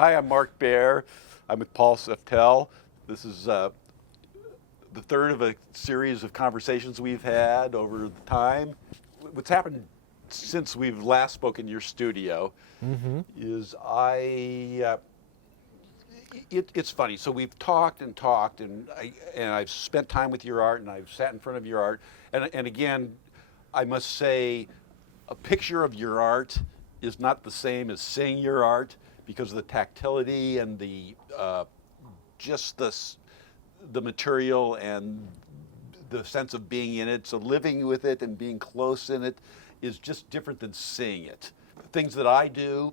Hi, I'm Mark Baer. I'm with Paul Seftel. This is the third of a series of conversations we've had over the time. What's happened since we've last spoken in your studio is it's funny. So we've talked and talked, and I've spent time with your art, and I've sat in front of your art, and again, I must say, a picture of your art is not the same as seeing your art because of the tactility and the just the material and the sense of being in it. So living with it and being close in it is just different than seeing it. Things that I do,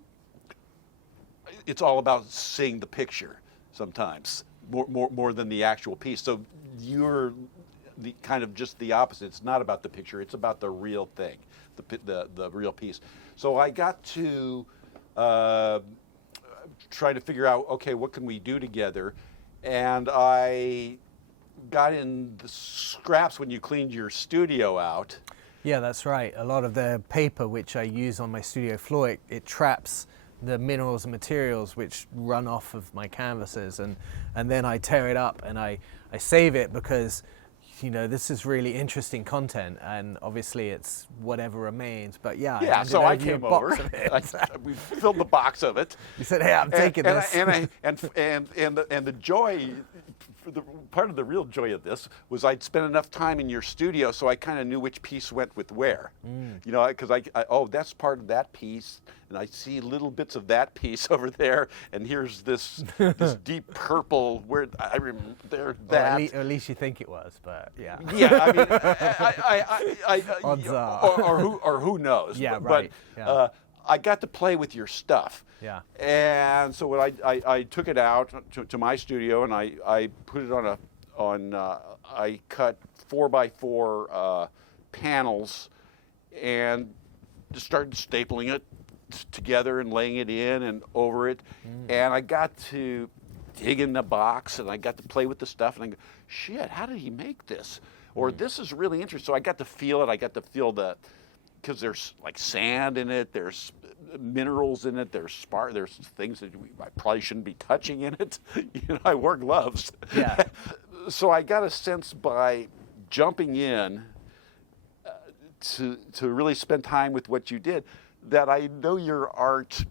it's all about seeing the picture sometimes more than the actual piece. So you're the kind of just the opposite. It's not about the picture, it's about the real thing, the real piece. So I got to try to figure out, okay, what can we do together? And I got in the scraps when you cleaned your studio out. Yeah, that's right. A lot of the paper which I use on my studio floor, it traps the minerals and materials which run off of my canvases, and then I tear it up and I save it because, you know, this is really interesting content, and obviously it's whatever remains. But yeah, so I came over. We filled the box of it. You said, "Hey, I'm taking this." And the joy, part of the real joy of this was I'd spent enough time in your studio, so I kind of knew which piece went with where. You know, because that's part of that piece, and I see little bits of that piece over there, and here's this deep purple where I remember there that. Well, at least you think it was, but yeah. Yeah, I mean, odds are. or who knows? Yeah, but, right. Yeah. I got to play with your stuff. Yeah. And so when I took it out to my studio, and I put it I cut 4x4 panels and just started stapling it together and laying it in and over it. And I got to dig in the box, and I got to play with the stuff, and I go, shit, how did he make this? Or this is really interesting. So I got to feel it. I got to feel because there's like sand in it, there's minerals in it, there's things that I probably shouldn't be touching in it. You know, I wear gloves. Yeah. So I got a sense by jumping in to really spend time with what you did, that I know your art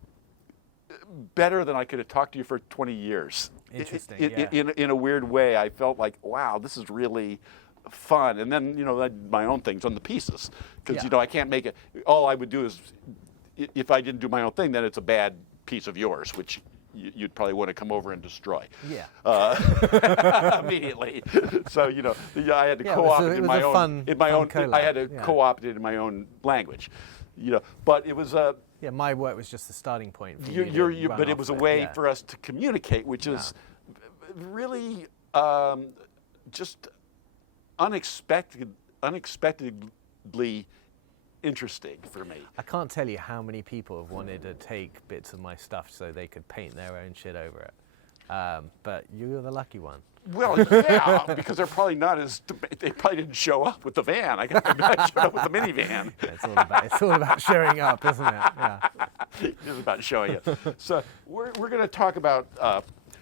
better than I could have talked to you for 20 years. Interesting. In a weird way, I felt like, wow, this is really fun. And then, you know, I did my own things on the pieces, because you know, I can't make it. All I would do is, if I didn't do my own thing, then it's a bad piece of yours, which you'd probably want to come over and destroy. Yeah. Immediately. So, you know, I had to co-opt it in my own. I had to co-opt it in my own language. You know, but it was yeah, my work was just the starting point for but it was a way for us to communicate, which is really just unexpectedly interesting for me. I can't tell you how many people have wanted to take bits of my stuff so they could paint their own shit over it. But you're the lucky one. Well, yeah, because they're probably they probably didn't show up with the van. I showed up with the minivan. Yeah, it's all about showing up, isn't it? Yeah. It's about showing up. So we're going to talk about.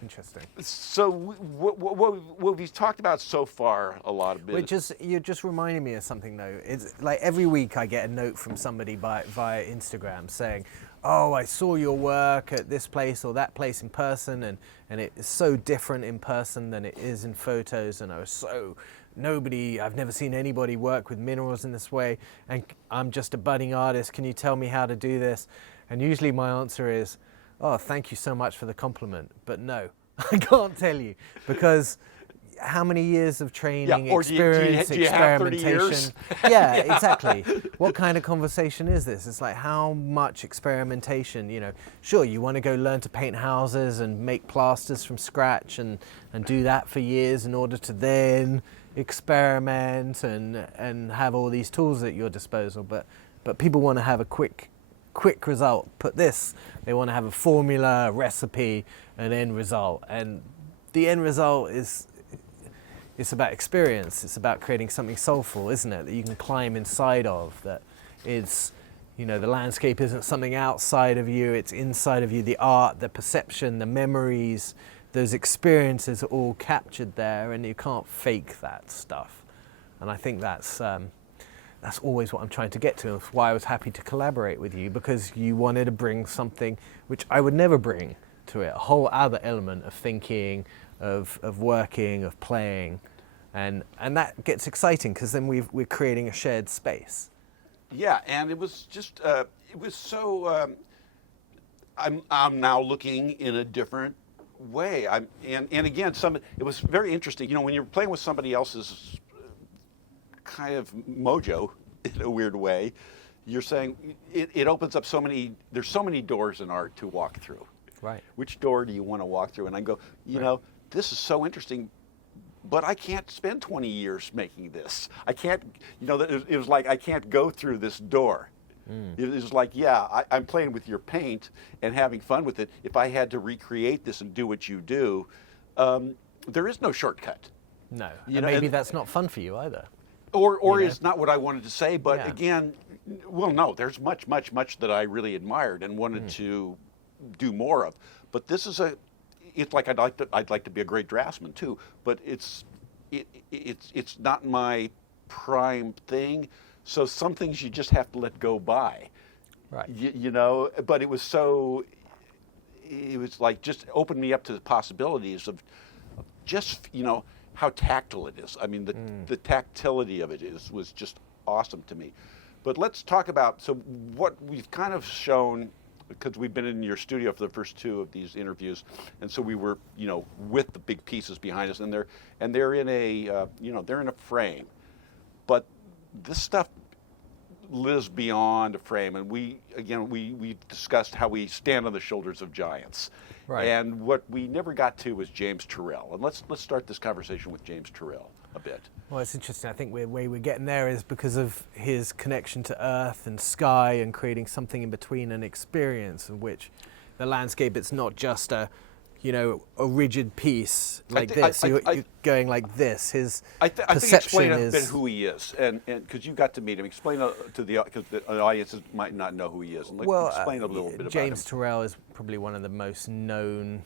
Interesting. So what we've talked about so far a lot of bit. You're just reminding me of something though. It's like every week I get a note from somebody via Instagram saying, "Oh, I saw your work at this place or that place in person, and it's so different in person than it is in photos, and I've never seen anybody work with minerals in this way, and I'm just a budding artist. Can you tell me how to do this?" And usually my answer is, "Oh, thank you so much for the compliment, but no, I can't tell you, because how many years of training, experience, do you have 30 experimentation?" years? Yeah, exactly. What kind of conversation is this? It's like, how much experimentation, you know, sure, you want to go learn to paint houses and make plasters from scratch and do that for years in order to then experiment and have all these tools at your disposal, but people want to have a quick result. They want to have a formula, a recipe, an end result, and the end result it's about experience. It's about creating something soulful, isn't it? That you can climb inside of, that is, you know, the landscape isn't something outside of you, it's inside of you. The art, the perception, the memories, those experiences are all captured there, and you can't fake that stuff. And I think that's always what I'm trying to get to. That's why I was happy to collaborate with you, because you wanted to bring something which I would never bring to it, a whole other element of thinking, of working, of playing. And that gets exciting, because then we're creating a shared space. Yeah, and it was just it was so. I'm now looking in a different way. And again, it was very interesting. You know, when you're playing with somebody else's kind of mojo in a weird way, you're saying it opens up so many. There's so many doors in art to walk through. Right. Which door do you want to walk through? And I go, you know, this is so interesting. But I can't spend 20 years making this. I can't, you know, it was like I can't go through this door. It was like, yeah, I'm playing with your paint and having fun with it. If I had to recreate this and do what you do, there is no shortcut. No, You and know, maybe and- that's not fun for you either. Or You know? it's not what I wanted to say. But Yeah. again, well, no, there's much that I really admired and wanted to do more of. But this is it's like I'd like to be a great draftsman too, but it's not my prime thing. So some things you just have to let go by. Right. You know, but it was like just opened me up to the possibilities of just, you know, how tactile it is. I mean, the tactility of it was just awesome to me. But let's talk about, so what we've kind of shown, because we've been in your studio for the first two of these interviews, and so we were, you know, with the big pieces behind us, and they're in a, you know, they're in a frame, but this stuff lives beyond a frame, and we discussed how we stand on the shoulders of giants, Right. and what we never got to was James Terrell, and let's start this conversation with James Terrell a bit. Well, it's interesting. I think the way we're getting there is because of his connection to earth and sky and creating something in between, an experience in which the landscape, it's not just a, you know, a rigid piece like this. You're going like this. His I think perception explain a is bit who he is, and because you got to meet him, explain because the audiences might not know who he is, and explain a little bit about him. James Terrell is probably one of the most known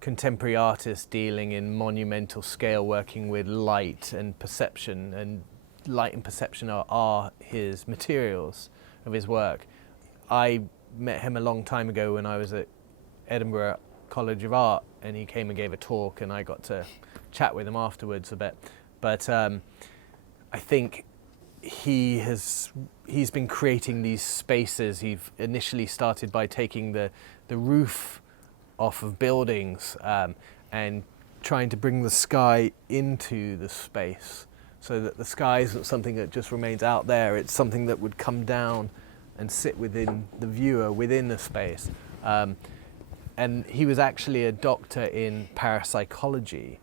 contemporary artists dealing in monumental scale, working with light and perception, and light and perception are his materials of his work. I met him a long time ago when I was at Edinburgh College of Art, and he came and gave a talk, and I got to chat with him afterwards a bit. But I think he's been creating these spaces. He initially started by taking the roof off of buildings and trying to bring the sky into the space, so that the sky isn't something that just remains out there. It's something that would come down and sit within the viewer, within the space. And he was actually a doctor in parapsychology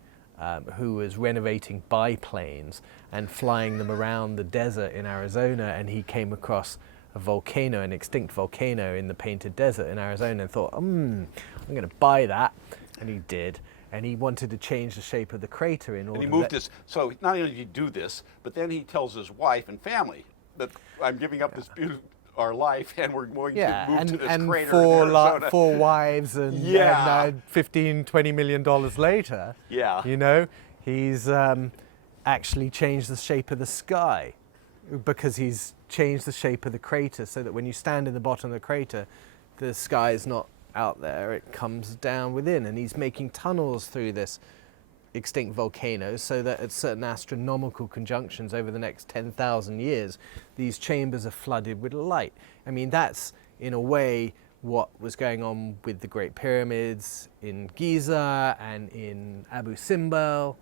who was renovating biplanes and flying them around the desert in Arizona, and he came across a volcano, an extinct volcano in the Painted Desert in Arizona, and thought, I'm going to buy that, and he did. And he wanted to change the shape of the crater in order. And he moved this. So not only did he do this, but then he tells his wife and family that I'm giving up this beautiful our life, and we're going to move to this crater in Arizona. Four wives, and $15-20 million later, you know, he's actually changed the shape of the sky, because he's changed the shape of the crater, so that when you stand in the bottom of the crater, the sky is not out there, it comes down within. And he's making tunnels through this extinct volcano, so that at certain astronomical conjunctions over the next 10,000 years, these chambers are flooded with light. I mean, that's in a way what was going on with the Great Pyramids in Giza and in Abu Simbel,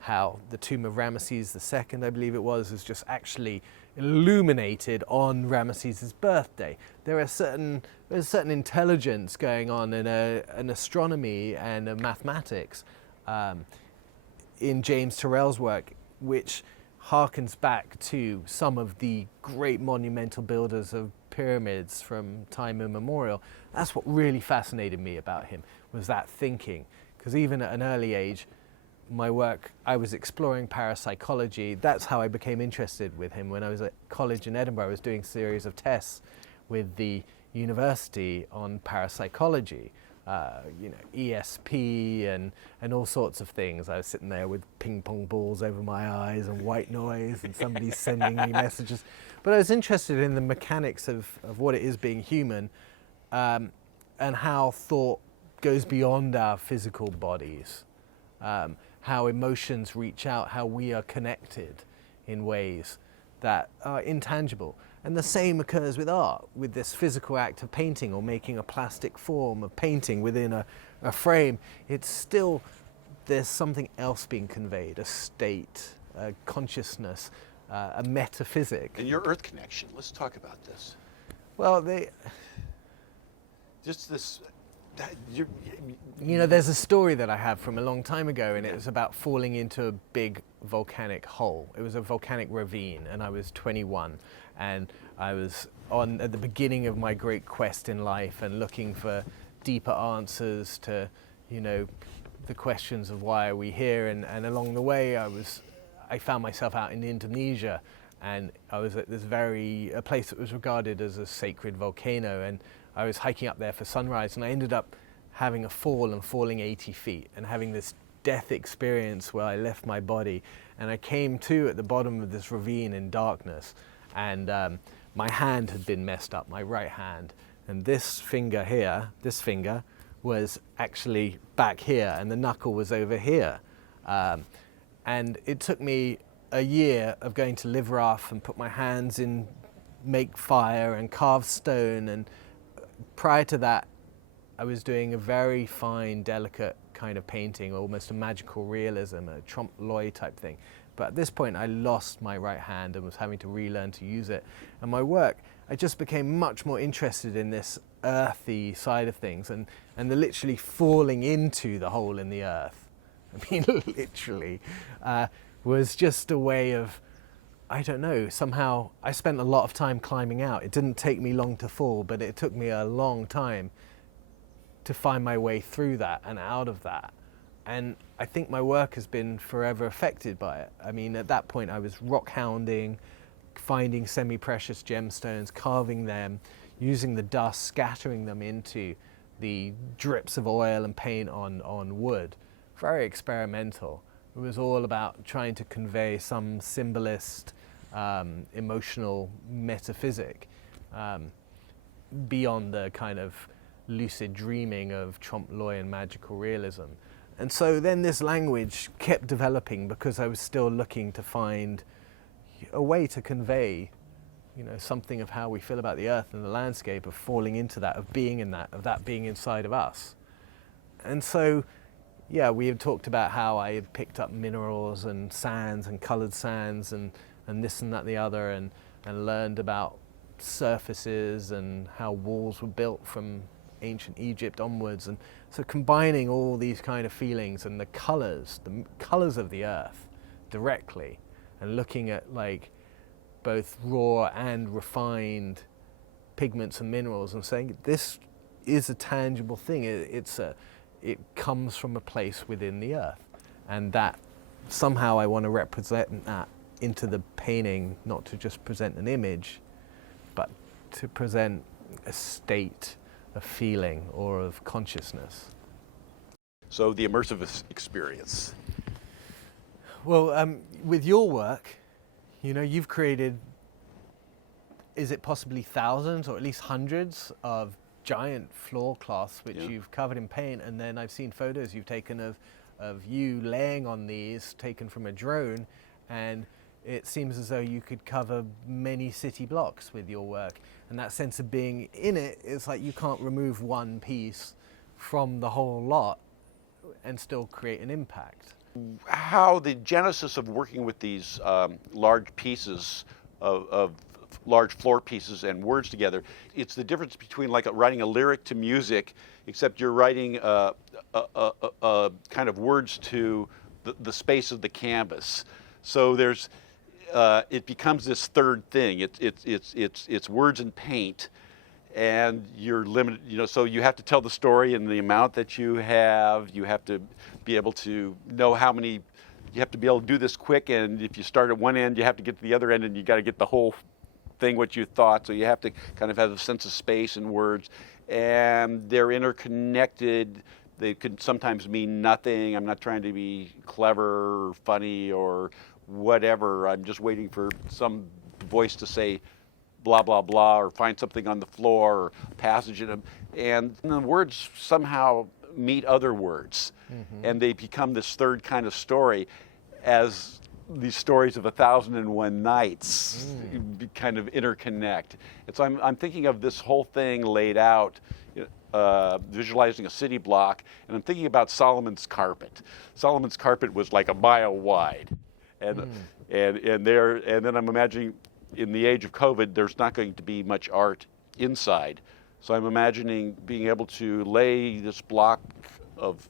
how the tomb of Ramesses II, I believe it was just actually illuminated on Ramesses' birthday. There's certain intelligence going on in an astronomy and a mathematics in James Terrell's work, which harkens back to some of the great monumental builders of pyramids from time immemorial. That's what really fascinated me about him, was that thinking. Because even at an early age, my work, I was exploring parapsychology. That's how I became interested with him. When I was at college in Edinburgh, I was doing a series of tests with the university on parapsychology, ESP and all sorts of things. I was sitting there with ping pong balls over my eyes and white noise and somebody sending me messages. But I was interested in the mechanics of what it is being human, and how thought goes beyond our physical bodies, how emotions reach out, how we are connected in ways that are intangible. And the same occurs with art, with this physical act of painting or making a plastic form of painting within a frame. It's still, there's something else being conveyed, a state, a consciousness, a metaphysic. And your Earth connection, let's talk about this. Well, Just this, there's a story that I have from a long time ago, and it was about falling into a big volcanic hole. It was a volcanic ravine, and I was 21, and I was at the beginning of my great quest in life and looking for deeper answers to, the questions of why are we here, and along the way I found myself out in Indonesia, and I was at a place that was regarded as a sacred volcano, and I was hiking up there for sunrise, and I ended up having a fall and falling 80 feet and having this death experience where I left my body, and I came to at the bottom of this ravine in darkness, and my hand had been messed up, my right hand, and this finger here, was actually back here, and the knuckle was over here. And it took me a year of going to live rough and put my hands in, make fire and carve stone, and prior to that I was doing a very fine, delicate kind of painting, almost a magical realism, a trompe-l'oeil type thing. But at this point I lost my right hand and was having to relearn to use it. And my work, I just became much more interested in this earthy side of things, and the literally falling into the hole in the earth, I mean literally, was just a way of, I don't know, somehow I spent a lot of time climbing out. It didn't take me long to fall, but it took me a long time to find my way through that and out of that. And I think my work has been forever affected by it. I mean, at that point I was rock hounding, finding semi-precious gemstones, carving them, using the dust, scattering them into the drips of oil and paint on wood. Very experimental. It was all about trying to convey some symbolist, emotional metaphysic beyond the kind of lucid dreaming of trompe-l'oeil and magical realism. And so then this language kept developing because I was still looking to find a way to convey, something of how we feel about the earth and the landscape, of falling into that, of being in that, of that being inside of us. And so, yeah, we had talked about how I had picked up minerals and sands and colored sands and this and that, the other, and learned about surfaces and how walls were built from ancient Egypt onwards. And so combining all these kind of feelings and the colors of the earth directly, and looking at like both raw and refined pigments and minerals and saying this is a tangible thing. It comes from a place within the earth, and that somehow I want to represent that into the painting, not to just present an image, but to present a state of feeling or of consciousness. So the immersive experience. Well, with your work, you've created, is it possibly thousands or at least hundreds of giant floor cloths which you've covered in paint, and then I've seen photos you've taken of you laying on these, taken from a drone, and it seems as though you could cover many city blocks with your work. And that sense of being in it, it's like you can't remove one piece from the whole lot and still create an impact. How the genesis of working with these large pieces of large floor pieces and words together, it's the difference between like writing a lyric to music, except you're writing kind of words to the space of the canvas. So there's it becomes this third thing. It's words and paint, and you're limited, so you have to tell the story in the amount that you have. You have to be able to know how many, you have to be able to do this quick, and if you start at one end, you have to get to the other end, and you got to get the whole thing what you thought. So you have to kind of have a sense of space and words, and they're interconnected. They could sometimes mean nothing. I'm not trying to be clever or funny or whatever. I'm just waiting for some voice to say blah, blah, blah, or find something on the floor or passage in them. And the words somehow meet other words, and they become this third kind of story, as these stories of 1,001 Nights kind of interconnect. And so I'm thinking of this whole thing laid out, visualizing a city block, and I'm thinking about Solomon's carpet. Solomon's carpet was like a mile wide, and then I'm imagining, in the age of COVID, there's not going to be much art inside. So I'm imagining being able to lay this block of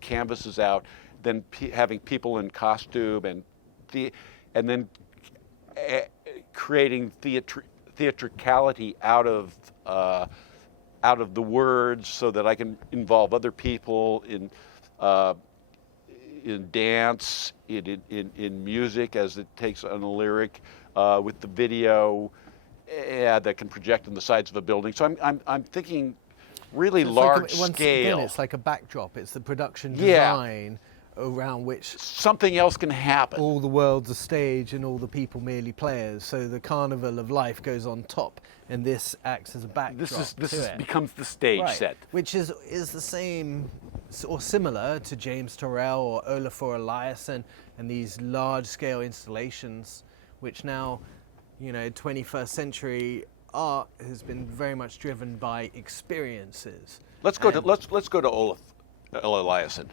canvases out, then having people in costume, and then creating theatricality out of the words, so that I can involve other people in dance, in music, as it takes on a lyric, with the video that can project on the sides of a building. So I'm thinking really large scale. Once again, it's like a backdrop. It's the production design around which something else can happen. All the world's a stage and all the people merely players. So the carnival of life goes on top, and this acts as a backdrop. This becomes the stage set, which is the same or similar to James Terrell or Olafur Eliasson and these large-scale installations, which now, 21st century art has been very much driven by experiences. Let's go to Olaf Eliasson.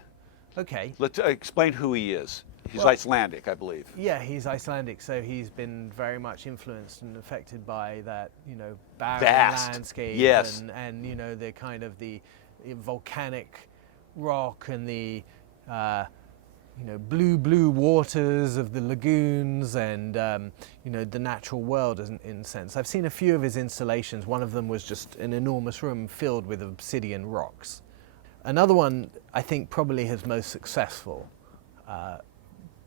Okay. Let's explain who he is. He's Icelandic, I believe. Yeah, he's Icelandic, so he's been very much influenced and affected by that, barren landscape, and the kind of the volcanic rock and the blue waters of the lagoons, and the natural world in a sense. I've seen a few of his installations. One of them was just an enormous room filled with obsidian rocks. Another one, I think probably his most successful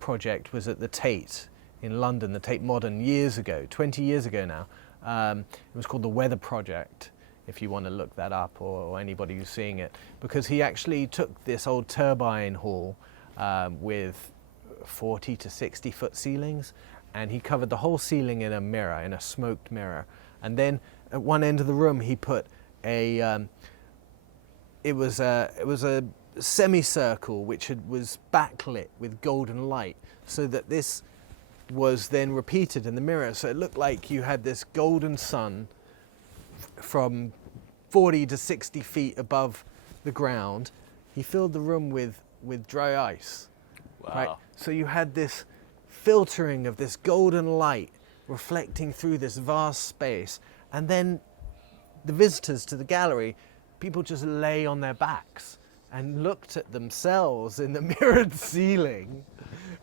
project was at the Tate in London, the Tate Modern, years ago, 20 years ago now. It was called the Weather Project, if you want to look that up, or anybody who's seeing it, because he actually took this old turbine hall with 40 to 60 foot ceilings, and he covered the whole ceiling in a mirror, in a smoked mirror. And then at one end of the room he put it was a semicircle which was backlit with golden light, so that this was then repeated in the mirror. So it looked like you had this golden sun from 40 to 60 feet above the ground. He filled the room with dry ice. Wow. Right? So you had this filtering of this golden light reflecting through this vast space, and then the visitors to the gallery, people just lay on their backs and looked at themselves in the mirrored ceiling,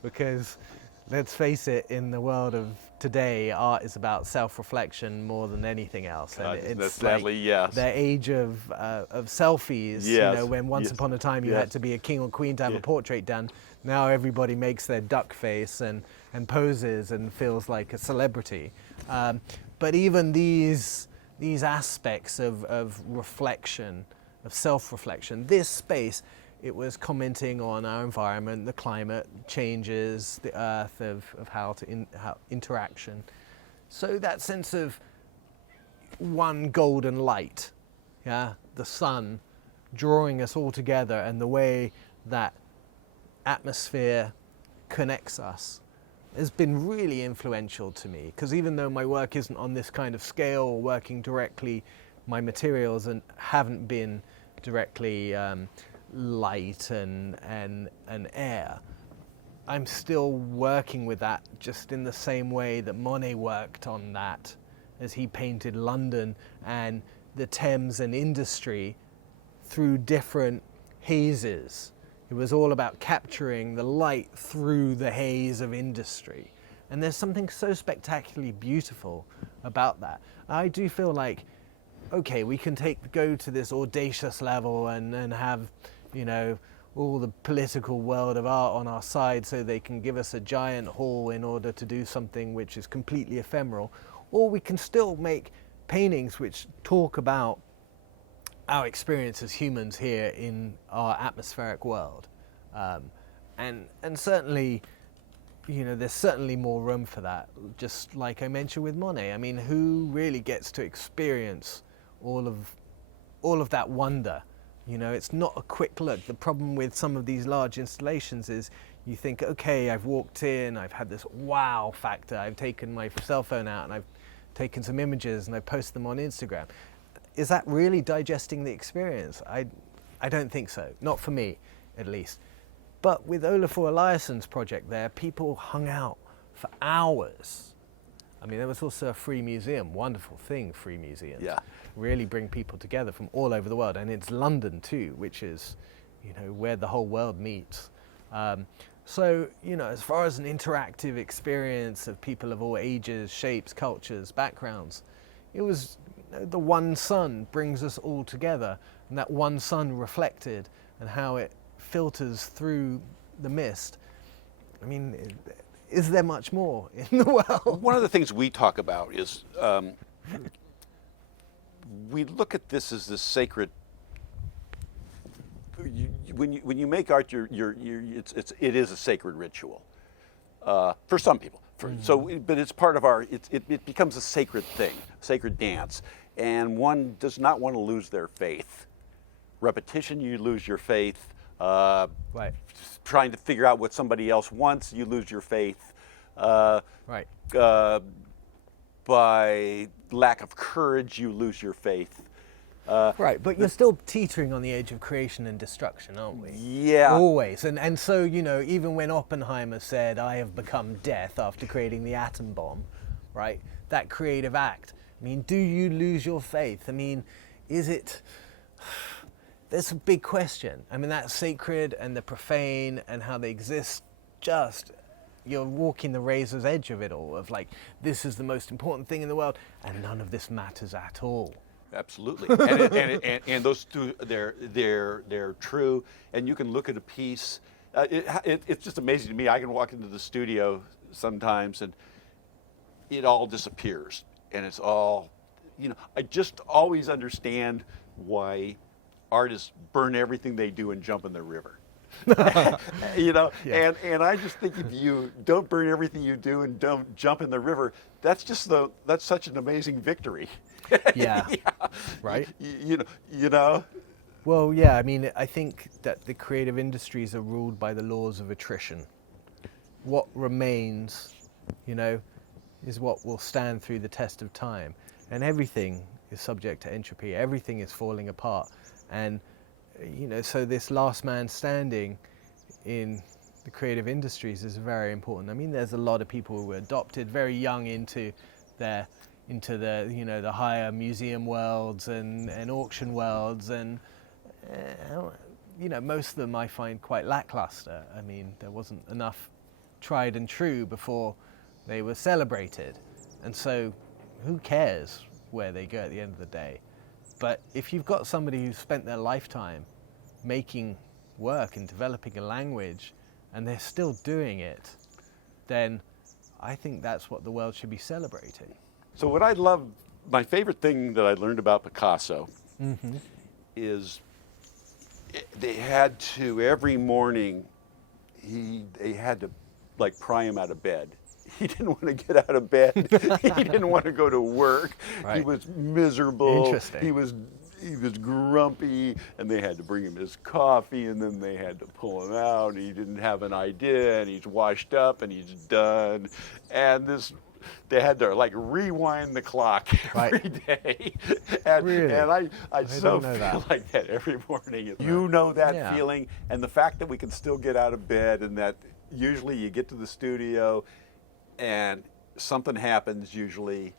because let's face it, in the world of today, art is about self-reflection more than anything else. And it's sadly, yes. The age of selfies, yes. When once upon a time you had to be a king or queen to have a portrait done. Now everybody makes their duck face and poses and feels like a celebrity. But even these aspects of reflection, of self-reflection, this space, it was commenting on our environment, the climate changes, the earth, of how interaction. So that sense of one golden light, the sun drawing us all together, and the way that atmosphere connects us has been really influential to me, because even though my work isn't on this kind of scale or working directly, my materials haven't been directly light and air, I'm still working with that just in the same way that Monet worked on that as he painted London and the Thames and industry through different hazes. It was all about capturing the light through the haze of industry. And there's something so spectacularly beautiful about that. I do feel like okay, we can go to this audacious level and have, you know, all the political world of art on our side so they can give us a giant hall in order to do something which is completely ephemeral, or we can still make paintings which talk about our experience as humans here in our atmospheric world. And certainly, you know, there's certainly more room for that, just like I mentioned with Monet. I mean, who really gets to experience all of that wonder? You know, it's not a quick look. The problem with some of these large installations is you think, okay, I've walked in, I've had this wow factor, I've taken my cell phone out and I've taken some images and I post them on Instagram. Is that really digesting the experience? I don't think so, not for me at least. But with Olafur Eliasson's project there, people hung out for hours. I mean, there was also a free museum, wonderful thing, free museums. Yeah. Really bring people together from all over the world. And it's London too, which is, you know, where the whole world meets. So, you know, as far as an interactive experience of people of all ages, shapes, cultures, backgrounds, it was, you know, the one sun brings us all together, and that one sun reflected and how it filters through the mist. I mean, is there much more in the world? One of the things we talk about is we look at this as this sacred. When you make art, it is a sacred ritual for some people. But it's part of our. It becomes a sacred thing, sacred dance, and one does not want to lose their faith. Repetition, you lose your faith. Right. Trying to figure out what somebody else wants, you lose your faith. Right. By lack of courage, you lose your faith. Right, but you're still teetering on the edge of creation and destruction, aren't we? Yeah. Always. And so, you know, even when Oppenheimer said, I have become death after creating the atom bomb, right? That creative act. I mean, do you lose your faith? I mean, is it... There's a big question. I mean, that sacred and the profane and how they exist, just, you're walking the razor's edge of it all, of like, this is the most important thing in the world, and none of this matters at all. Absolutely, and those two, they're true. And you can look at a piece. It's just amazing to me. I can walk into the studio sometimes, and it all disappears, and it's all, you know. I just always understand why artists burn everything they do and jump in the river. You know, Yeah. and I just think if you don't burn everything you do and don't jump in the river, that's such an amazing victory. Yeah. Yeah. Right? You know. Well, yeah, I mean, I think that the creative industries are ruled by the laws of attrition. What remains, you know, is what will stand through the test of time. And everything is subject to entropy. Everything is falling apart. And, you know, so this last man standing in the creative industries is very important. I mean, there's a lot of people who were adopted very young into the, you know, the higher museum worlds and auction worlds, and you know, most of them I find quite lackluster. I mean, there wasn't enough tried and true before they were celebrated, and so who cares where they go at the end of the day? But if you've got somebody who's spent their lifetime making work and developing a language, and they're still doing it, then I think that's what the world should be celebrating. So what I love, my favorite thing that I learned about Picasso is they had to, every morning, they had to like pry him out of bed. He didn't want to get out of bed. He didn't want to go to work. Right. He was miserable. Interesting. He was grumpy, and they had to bring him his coffee, and then they had to pull him out. He didn't have an idea, and he's washed up, and he's done. And they had to like rewind the clock every day. And, Really? and I so don't know feel that. like that every morning. You know that Yeah. feeling, and the fact that we can still get out of bed, and that usually you get to the studio and something happens usually,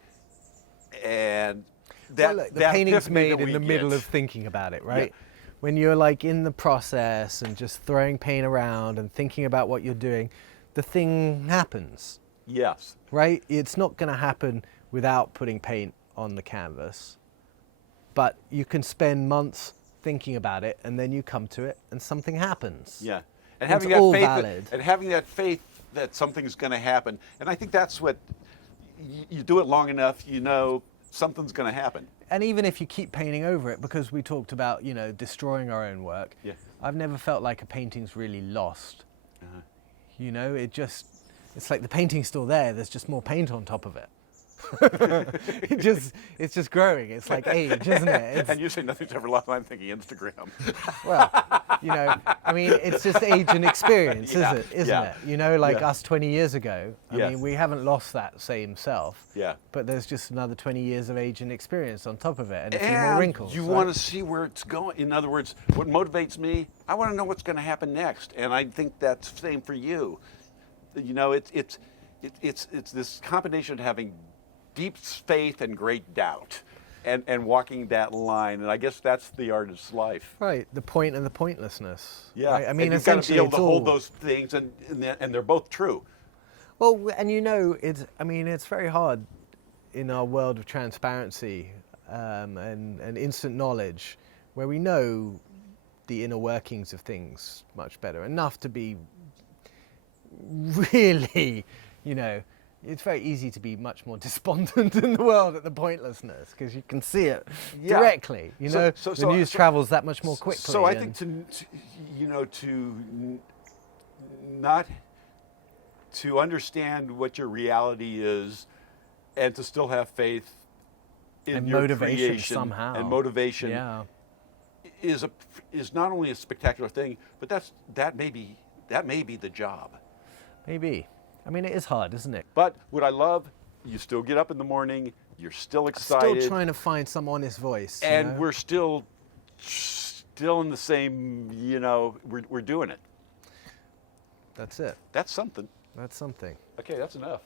and that, Well, look, the that painting's epiphany made that in we the middle get. of thinking about it, right? Yeah. When you're like in the process and just throwing paint around and thinking about what you're doing, the thing happens, Yes. right? It's not going to happen without putting paint on the canvas. but you can spend months thinking about it, and then you come to it, and something happens. Yeah, and It's having that all faith, valid. and having that faith that something's going to happen, and I think that's what you do it long enough, you know, something's going to happen. And even if you keep painting over it, because we talked about, you know, destroying our own work, Yeah. I've never felt like a painting's really lost. Uh-huh. You know, it's like the painting's still there, there's just more paint on top of it. It's just growing. It's like age, isn't it? And you say nothing's ever lost. I'm thinking Instagram. Well, you know, I mean, it's just age and experience, Yeah, isn't yeah, it? You know, like yeah. us 20 years ago, I Yes. mean, we haven't lost that same self. Yeah. But there's just another 20 years of age and experience on top of it, and a few more wrinkles. You right? want to see where it's going. In other words, what motivates me, I want to know what's going to happen next, and I think that's the same for you. You know, it's this combination of having deep faith and great doubt, and walking that line. And I guess that's the artist's life. Right, the point and the pointlessness. Yeah, right? I mean, and you've got to be essentially, able it's to hold all- those things, and they're both true. Well, and you know, it's very hard in our world of transparency and instant knowledge, where we know the inner workings of things much better, enough to be really, you know, it's very easy to be much more despondent in the world at the pointlessness, because you can see it Yeah. directly. You know, So- the news travels that much more quickly. So I and- think not to understand what your reality is, and to still have faith in And your motivation creation somehow. and motivation Yeah. is not only a spectacular thing, but that may be the job. Maybe. I mean, it is hard, isn't it? But what I love, you still get up in the morning, you're still excited, Still trying to find some honest voice. you and know? we're still in the same. You know, we're doing it. That's it. That's something. That's something. Okay, that's enough.